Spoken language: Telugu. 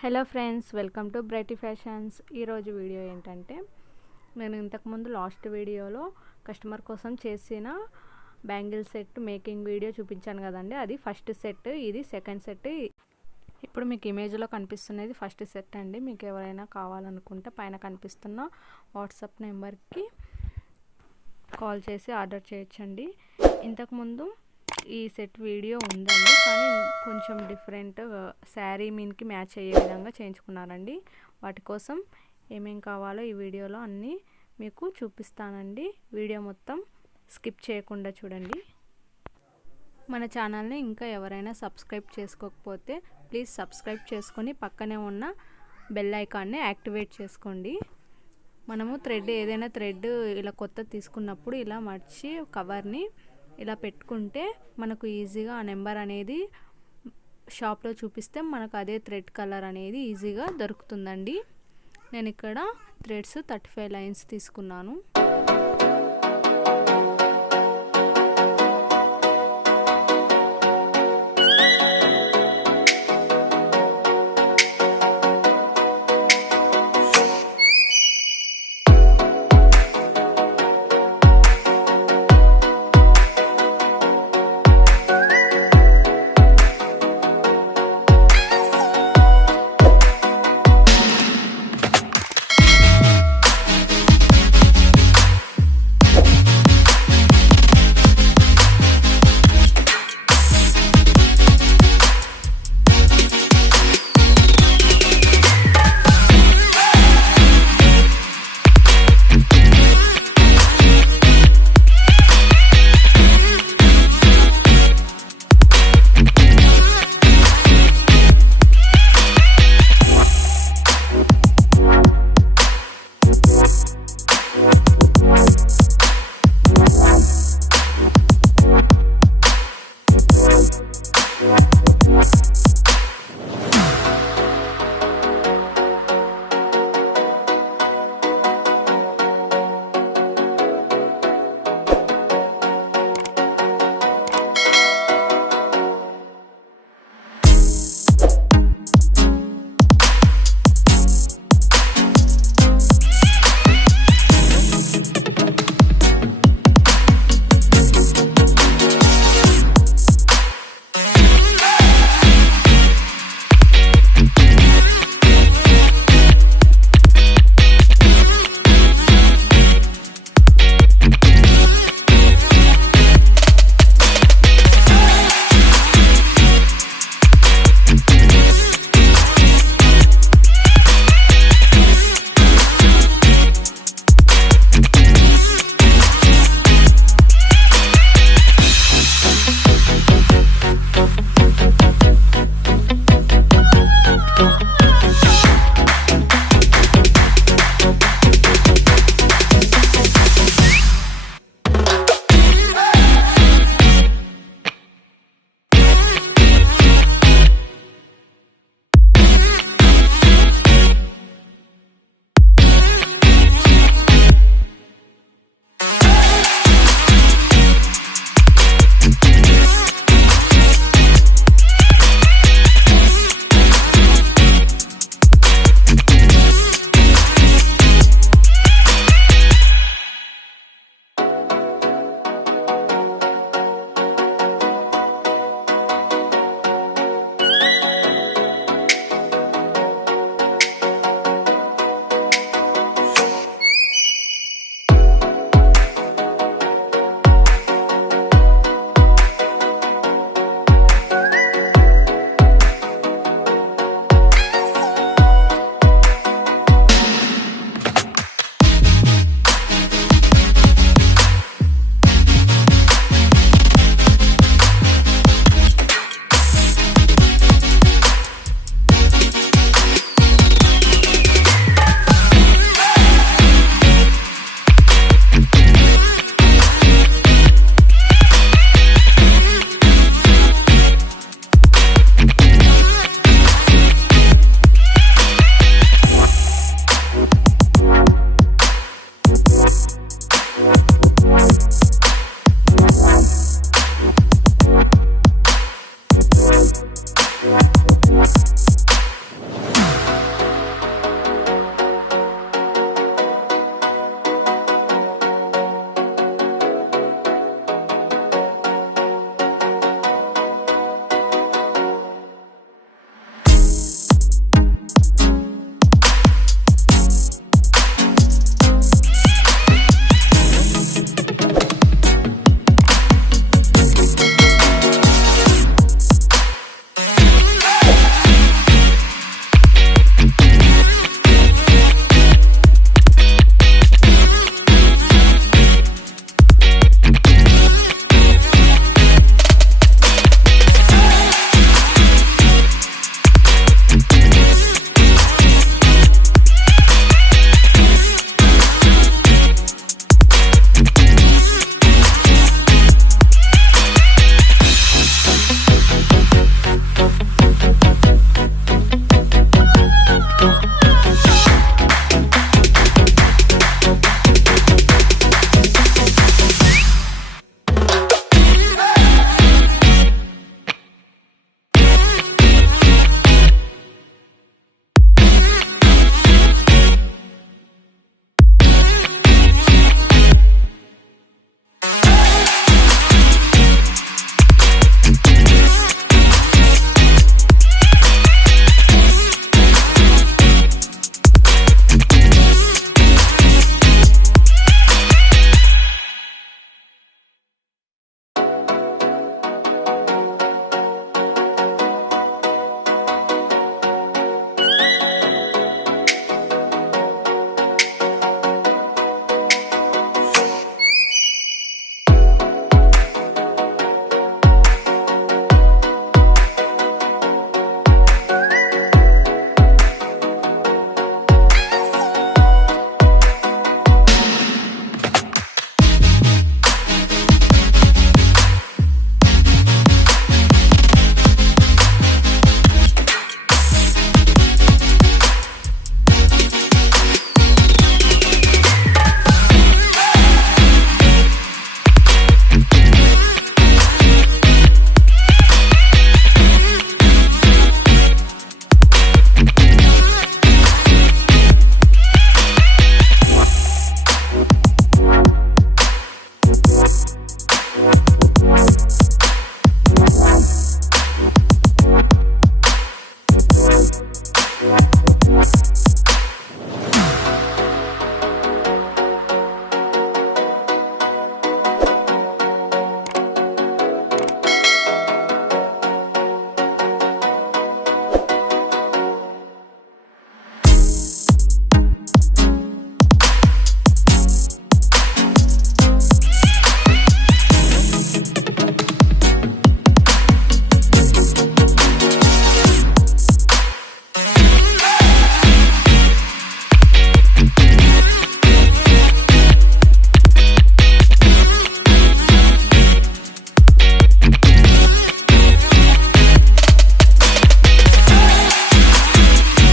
Hello friends, welcome to Brighty fashions. ఈరోజు వీడియో ఏంటంటే, నేను ఇంతకుముందు లాస్ట్ వీడియోలో కస్టమర్ కోసం చేసిన బ్యాంగిల్ సెట్ మేకింగ్ వీడియో చూపించాను కదండి. అది ఫస్ట్ సెట్, ఇది సెకండ్ సెట్. ఇప్పుడు మీకు ఇమేజ్లో కనిపిస్తున్నది ఫస్ట్ సెట్ అండి. మీకు ఎవరైనా కావాలనుకుంటే పైన కనిపిస్తున్న వాట్సాప్ నెంబర్కి కాల్ చేసి ఆర్డర్ చేయొచ్చండి. ఇంతకుముందు ఈ సెట్ వీడియో ఉందండి, కానీ కొంచెం డిఫరెంట్ శారీ మీన్కి మ్యాచ్ అయ్యే విధంగా చేయించుకున్నానండి. వాటి కోసం ఏమేం కావాలో ఈ వీడియోలో అన్నీ మీకు చూపిస్తానండి. వీడియో మొత్తం స్కిప్ చేయకుండా చూడండి. మన ఛానల్ని ఇంకా ఎవరైనా సబ్స్క్రైబ్ చేసుకోకపోతే ప్లీజ్ సబ్స్క్రైబ్ చేసుకొని పక్కనే ఉన్న బెల్ ఐకాన్ని యాక్టివేట్ చేసుకోండి. మనము ఏదైనా థ్రెడ్ ఇలా కొత్త తీసుకున్నప్పుడు ఇలా మర్చి కవర్ని ఇలా పెట్టుకుంటే మనకు ఈజీగా ఆ నెంబర్ అనేది షాప్లో చూపిస్తే మనకు అదే థ్రెడ్ కలర్ అనేది ఈజీగా దొరుకుతుందండి. నేను ఇక్కడ థ్రెడ్స్ 35 లైన్స్ తీసుకున్నాను.